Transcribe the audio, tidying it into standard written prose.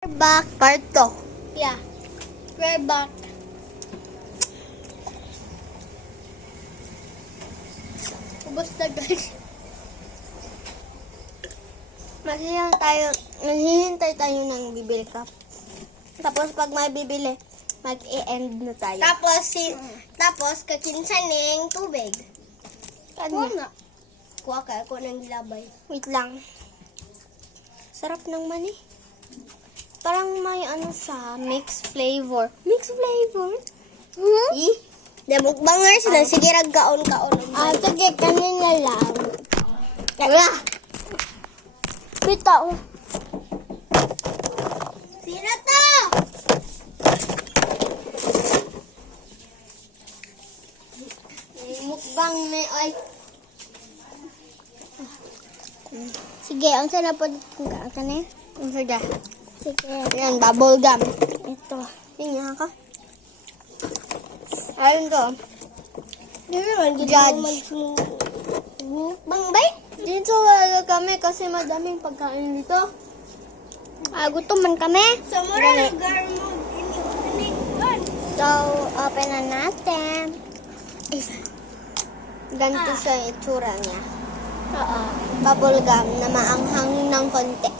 We're back. Part 2. Yeah. We're back. Ubus na guys. Maghihintay tayo ng bibili ka. Tapos pag may bibili, mag-e-end na tayo. Tapos kakinsaning tubig. Ano? na. Kuha ka ako ng gilabay. Wait lang. Sarap ng mani. Parang may ano siya, mixed flavor. Mixed flavor? Hmm? The mukbangers na sige ragkaon-kaon. Sige, kanina lang. Kita, oh. Sino to? Mukbang na, ay. Sige, ang sana po dito ka na. Sige. Sige. Yan, bubble gum. Ito. Tingnan ka. Ayun to. Di naman Judge. Mukbang bay? Dito wala kami kasi madaming pagkain dito. Gutom man kami. Sa mura Dali. lugar mo inikwan. So, open na natin. Ganito siya yung itsura niya. Oo. Bubble gum na maanghang ng konti.